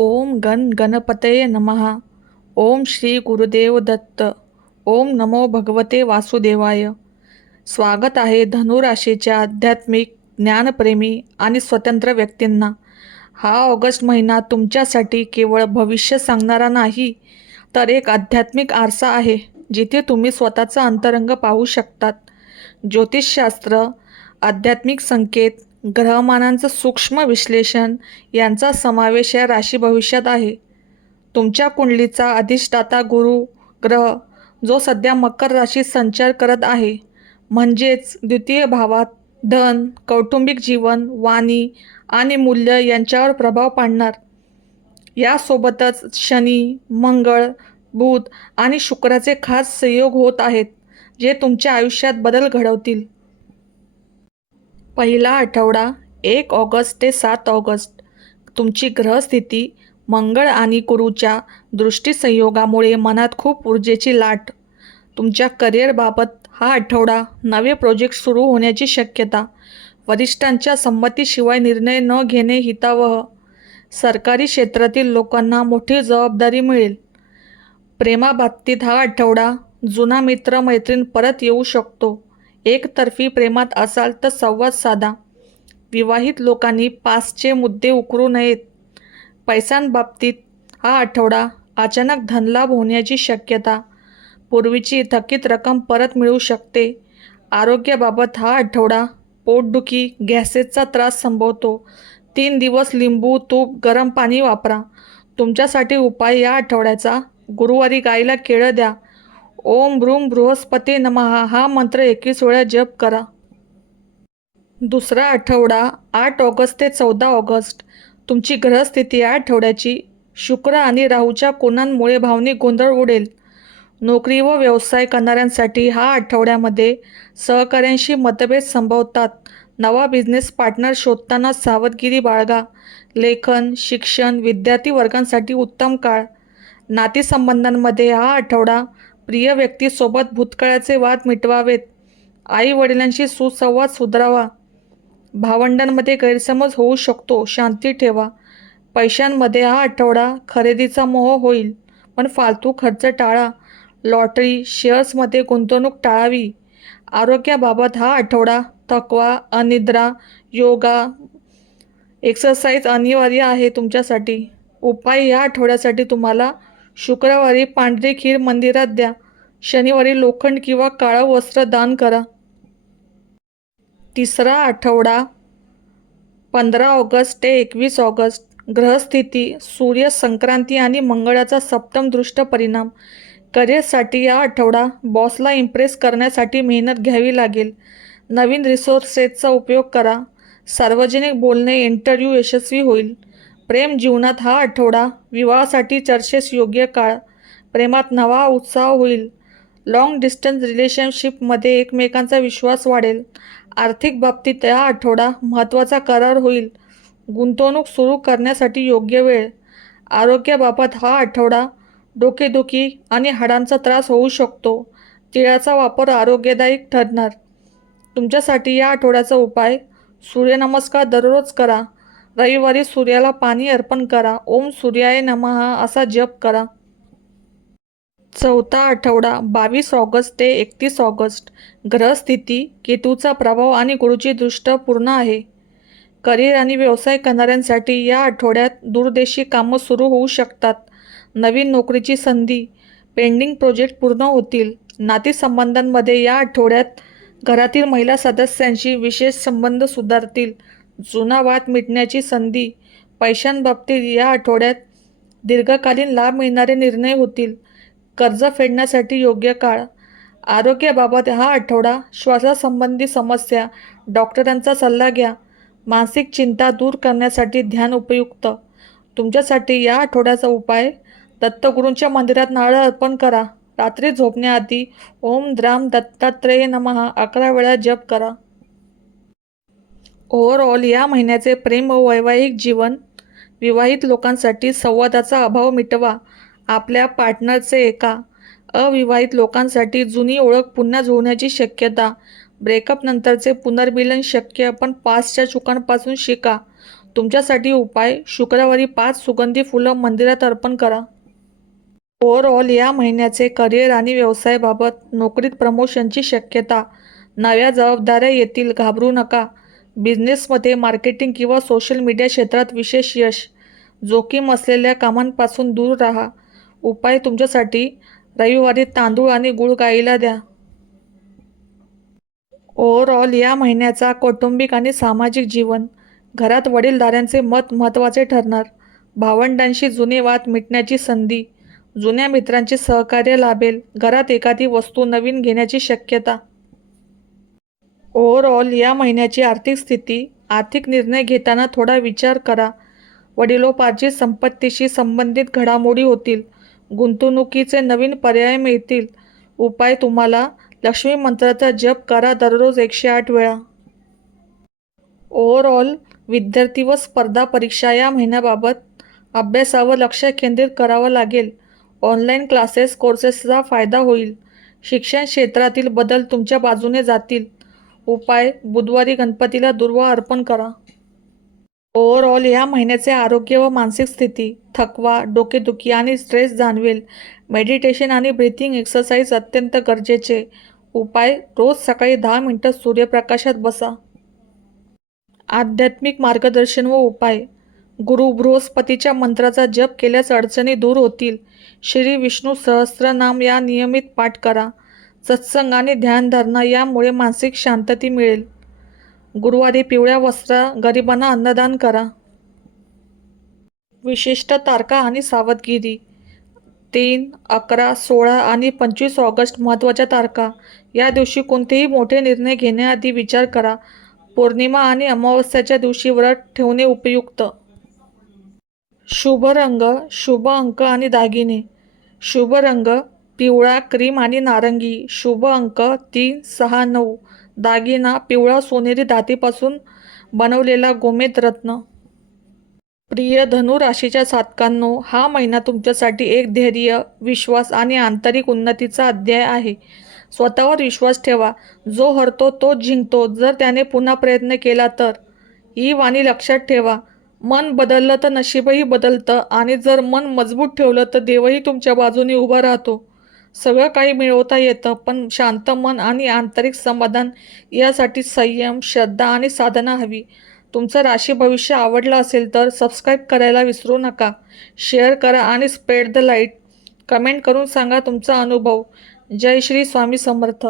ओम गण गणपतये नमः। ओम श्री गुरुदेव दत्त। ओम नमो भगवते वासुदेवाय। स्वागत आहे धनुराशीच्या आध्यात्मिक ज्ञानप्रेमी आणि स्वतंत्र व्यक्तींना। हा ऑगस्ट महिना तुमच्यासाठी केवळ भविष्य सांगणारा नाही तर एक आध्यात्मिक आरसा आहे जिथे तुम्ही स्वतःचा अंतरंग पाहू शकतात। ज्योतिषशास्त्र आध्यात्मिक संकेत ग्रहमानांचं सूक्ष्म विश्लेषण यांचा समावेश या राशी भविष्यात आहे. तुमच्या कुंडलीचा अधिष्ठाता गुरु ग्रह जो सध्या मकर राशीत संचार करत आहे म्हणजेच द्वितीय भावात धन कौटुंबिक जीवन वाणी आणि मूल्य यांच्यावर प्रभाव पाडणार. यासोबतच शनी मंगळ बुध आणि शुक्राचे खास संयोग होत आहेत जे तुमच्या आयुष्यात बदल घडवतील. पहिला आठवडा एक ऑगस्ट ते सात ऑगस्ट. तुमची ग्रहस्थिती मंगळ आणि गुरुच्या दृष्टीसंयोगामुळे मनात खूप ऊर्जेची लाट. तुमच्या करिअरबाबत हा आठवडा नवे प्रोजेक्ट सुरू होण्याची शक्यता. वरिष्ठांच्या संमतीशिवाय निर्णय न घेणे हितावह. सरकारी क्षेत्रातील लोकांना मोठी जबाबदारी मिळेल. प्रेमाबाबतीत हा आठवडा जुना मित्र मैत्रीण परत येऊ शकतो. एकतर्फी प्रेमात असाल तर संवाद साधा. विवाहित लोकांनी पासचे मुद्दे उकरू नयेत. पैशांबाबतीत हा आठवडा अचानक धनलाभ होण्याची शक्यता. पूर्वीची थकीत रक्कम परत मिळू शकते. आरोग्याबाबत हा आठवडा पोटदुखी गॅसेसचा त्रास संभवतो. तीन दिवस लिंबू तूप गरम पाणी वापरा. तुमच्यासाठी उपाय या आठवड्याचा. गुरुवारी गाईला केळं द्या. ओम ब्रूम बृहस्पती नमहा हा मंत्र एकवीस वेळा जप करा. दुसरा आठवडा आठ ऑगस्ट ते चौदा ऑगस्ट. तुमची ग्रहस्थिती या आठवड्याची. शुक्र आणि राहूच्या कोणांमुळे भावनिक गोंधळ उडेल? नोकरी व व्यवसाय करणाऱ्यांसाठी हा आठवड्यामध्ये सहकाऱ्यांशी मतभेद संभवतात. नवा बिझनेस पार्टनर शोधताना सावधगिरी बाळगा. लेखन शिक्षण विद्यार्थी वर्गांसाठी उत्तम काळ. नातेसंबंधांमध्ये हा आठवडा प्रिय व्यक्तीसोबत भूतकाळाचे वाद मिटवावेत. आई वडिलांशी सुसंवाद सुधारावा. भावंडांमध्ये गैरसमज होऊ शकतो शांती ठेवा. पैशांमध्ये हा आठवडा खरेदीचा मोह होईल पण फालतू खर्च टाळा. लॉटरी शेअर्समध्ये गुंतवणूक टाळावी. आरोग्याबाबत हा आठवडा थकवा अनिद्रा योगा एक्सरसाइज अनिवार्य आहे तुमच्यासाठी. उपाय या आठवड्यासाठी तुम्हाला शुक्रवारी पांढरी खीर मंदिरात द्या. शनिवारी लोखंड किंवा काळं वस्त्र दान करा. तिसरा आठवडा पंधरा ऑगस्ट ते एकवीस ऑगस्ट. ग्रहस्थिती सूर्य संक्रांती आणि मंगळाचा सप्तम दृष्ट परिणाम. करिअरसाठी या आठवडा बॉसला इम्प्रेस करण्यासाठी मेहनत घ्यावी लागेल. नवीन रिसोर्सेसचा उपयोग करा. सार्वजनिक बोलणे इंटरव्ह्यू यशस्वी होईल. प्रेम जीवनात हा आठवडा विवाहासाठी चर्चेस योग्य काळ. प्रेमात नवा उत्साह होईल. लाँग डिस्टन्स रिलेशनशिपमध्ये एकमेकांचा विश्वास वाढेल. आर्थिक बाबतीत हा आठवडा महत्त्वाचा करार होईल. गुंतवणूक सुरू करण्यासाठी योग्य वेळ. आरोग्याबाबत हा आठवडा डोकेदुखी आणि हाडांचा त्रास होऊ शकतो. तिळाचा वापर आरोग्यदायी ठरणार. तुमच्यासाठी या आठवड्याचा उपाय सूर्यनमस्कार दररोज करा. रविवारी सूर्याला पाणी अर्पण करा. ओम सूर्याय नमहा असा जप करा. चौथा आठवडा बावीस ऑगस्ट ते एकतीस ऑगस्ट. ग्रहस्थिती केतूचा प्रभाव आणि गुरुची दृष्ट पूर्ण आहे. करिअर आणि व्यवसाय करणाऱ्यांसाठी या आठवड्यात दूरदेशी कामं सुरू होऊ शकतात. नवीन नोकरीची संधी पेंडिंग प्रोजेक्ट पूर्ण होतील. नातेसंबंधांमध्ये या आठवड्यात घरातील महिला सदस्यांशी विशेष संबंध सुधारतील. जुना वाद मिटण्याची संधी पैशांबाबतीत या आठवड्यात दीर्घकालीन लाभ मिळणारे निर्णय होतील. कर्ज फेडण्यासाठी योग्य काळ. आरोग्याबाबत हा आठवडा श्वासासंबंधी समस्या डॉक्टरांचा सल्ला घ्या. मानसिक चिंता दूर करण्यासाठी ध्यान उपयुक्त. तुमच्यासाठी या आठवड्याचा उपाय दत्तगुरूंच्या मंदिरात नारळ अर्पण करा. रात्री झोपण्याआधी ओम द्राम दत्तात्रेय नमः अकरा वेळा जप करा. ओव्हरऑल या महिन्याचे प्रेम व वैवाहिक जीवन विवाहित लोकांसाठी संवादाचा अभाव मिटवा. आपल्या पार्टनरचे एका अविवाहित लोकांसाठी जुनी ओळख पुन्हा जुळण्याची शक्यता. ब्रेकअप नंतरचे पुनर्मिलन शक्य पण पासच्या चुकांपासून शिका. तुमच्यासाठी उपाय शुक्रवारी पाच सुगंधी फुलं मंदिरात अर्पण करा. ओव्हरऑल या महिन्याचे करिअर आणि व्यवसायाबाबत नोकरीत प्रमोशनची शक्यता. नव्या जबाबदाऱ्या येतील घाबरू नका. बिझनेसमध्ये मार्केटिंग किंवा सोशल मीडिया क्षेत्रात विशेष यश जोखीम असलेल्या कामांपासून दूर राहा. उपाय तुमच्यासाठी. रविवारी तांदूळ आणि गुळ गाईला द्या. ओव्हरऑल या महिन्याचा कौटुंबिक आणि सामाजिक जीवन घरात वडीलधाऱ्यांचे मत महत्त्वाचे ठरणार. भावंडांशी जुने वाद मिटण्याची संधी जुन्या मित्रांचे सहकार्य लाभेल. घरात एखादी वस्तू नवीन घेण्याची शक्यता. ओव्हरऑल या महिन्याची आर्थिक स्थिती आर्थिक निर्णय घेताना थोडा विचार करा. वडिलोपार्जित संपत्तीशी संबंधित घडामोडी होतील. गुंतवणुकीचे नवीन पर्याय मिळतील. उपाय तुम्हाला लक्ष्मी मंत्राचा जप करा दररोज एकशे आठ वेळा. ओव्हरऑल विद्यार्थी व स्पर्धा परीक्षा या महिन्याबाबत अभ्यासावर लक्ष केंद्रित करावं लागेल. ऑनलाईन क्लासेस कोर्सेसचा फायदा होईल. शिक्षण क्षेत्रातील बदल तुमच्या बाजूने जातील. उपाय बुधवारी गणपतीला दुर्वा अर्पण करा. ओव्हरऑल ह्या महिन्याचे आरोग्य व मानसिक स्थिती थकवा डोकेदुखी आणि स्ट्रेस जाणवेल. मेडिटेशन आणि ब्रीथिंग एक्सरसाइज अत्यंत गरजेचे. उपाय रोज सकाळी दहा मिनटं सूर्यप्रकाशात बसा. आध्यात्मिक मार्गदर्शन व उपाय. गुरु बृहस्पतीच्या मंत्राचा जप केल्यास अडचणी दूर होतील. श्री विष्णू सहस्रनाम या नियमित पाठ करा. सत्संग आणि ध्यानधारणा यामुळे मानसिक शांतती मिळेल. गुरुवारी पिवळ्या वस्त्र गरिबांना अन्नदान करा. विशिष्ट तारखा आणि सावधगिरी. तीन अकरा सोळा आणि पंचवीस ऑगस्ट महत्त्वाच्या तारखा. या दिवशी कोणतेही मोठे निर्णय घेण्याआधी विचार करा. पौर्णिमा आणि अमावस्याच्या दिवशी व्रत ठेवणे उपयुक्त. शुभ रंग शुभ अंक आणि दागिने. शुभ रंग पिवळा क्रीम आणि नारंगी. शुभ अंक तीन सहा नऊ. दागिना पिवळा सोनेरी धातीपासून बनवलेला गोमेद रत्न. प्रिय धनु राशीच्या साधकांनो हा महिना तुमच्यासाठी एक धैर्य विश्वास आणि आंतरिक उन्नतीचा अध्याय आहे. स्वतःवर विश्वास ठेवा. जो हरतो तो जिंकतो. जर त्याने पुन्हा प्रयत्न केला तर ही वाणी लक्षात ठेवा. मन बदललं तर नशीबही बदलतं आणि जर मन मजबूत ठेवलं तर देवही तुमच्या बाजूने उभा राहतो. सगळं काही मिळवता येतं पण शांत मन आणि आंतरिक समाधान यासाठी संयम श्रद्धा आणि साधना हवी. तुमचं राशी भविष्य आवडलं असेल तर सबस्क्राईब करायला विसरू नका. शेअर करा आणि स्प्रेड द लाइट कमेंट करून सांगा तुमचा अनुभव. जय श्री स्वामी समर्थ.